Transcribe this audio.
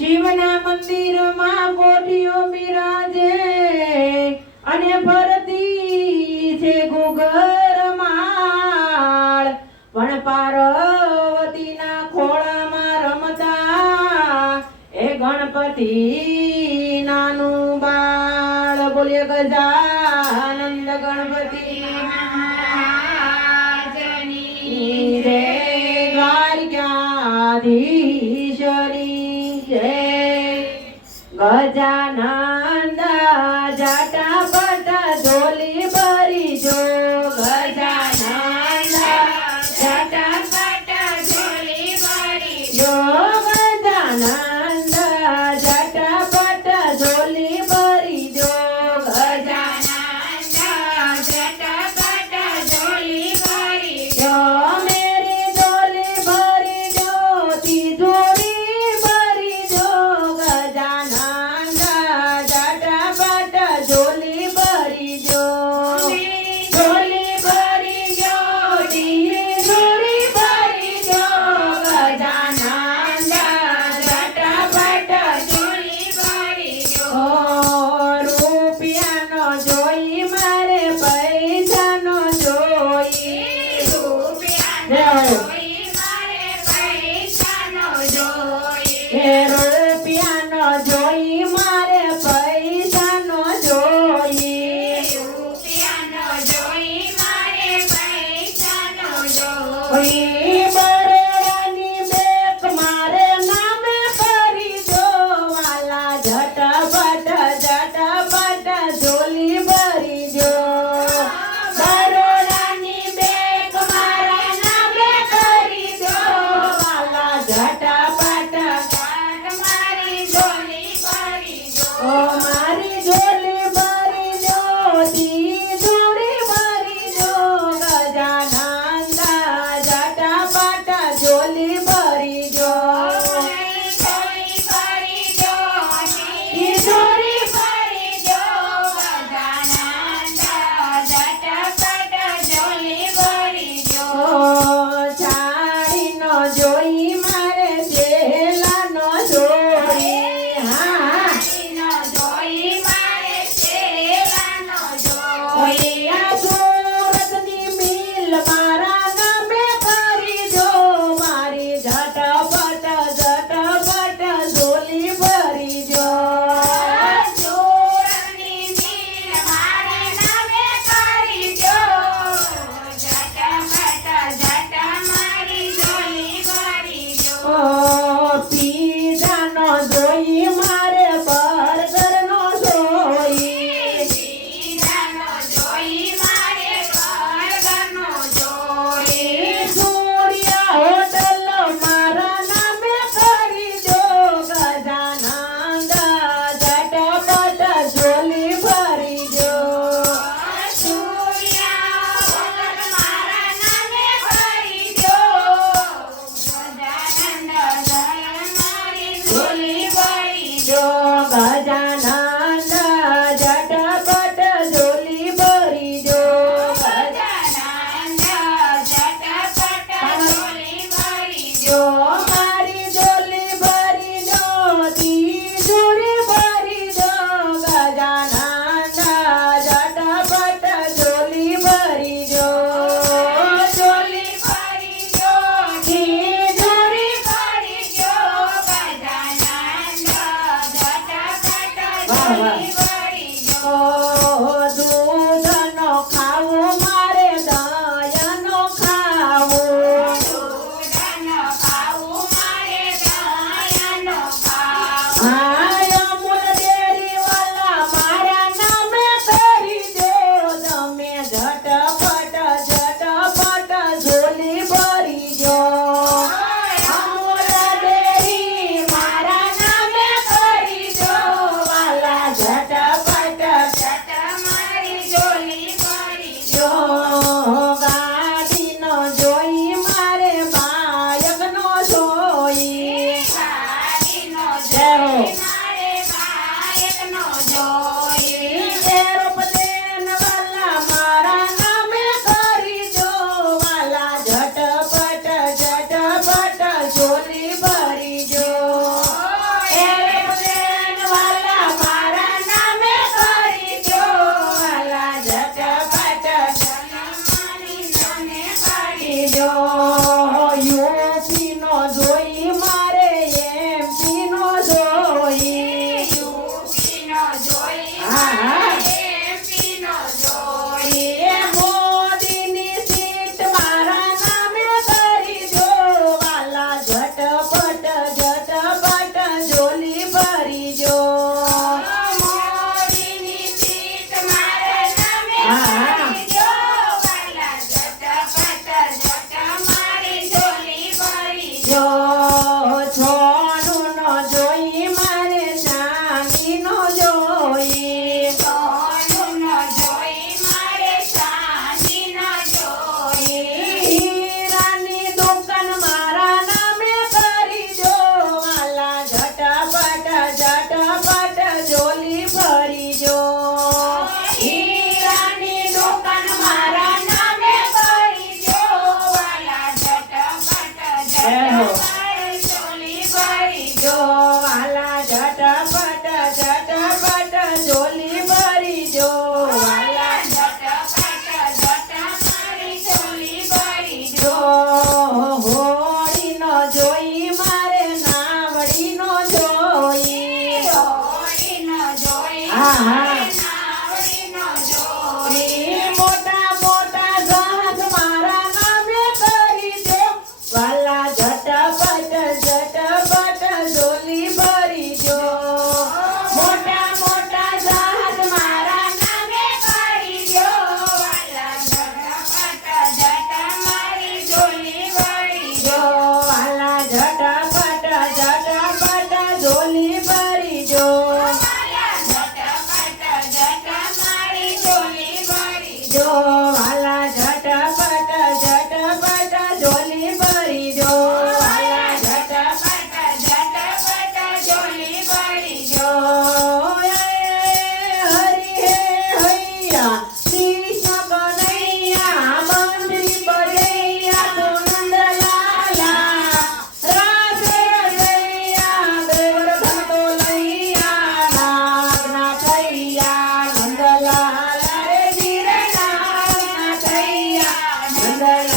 શિવના મંદિરમાં કોટીઓ બિરાજે અને ફરતી છે ગુગર માળ. પણ પાર્વતીના ખોળામાં રમતા એ ગણપતિ નાનું બાળ. બોલીએ ગજાનંદ ગણપતિ રે દ્વારકાધીશરી છે. Gajanand જાટા Tata. see. yo Sunday.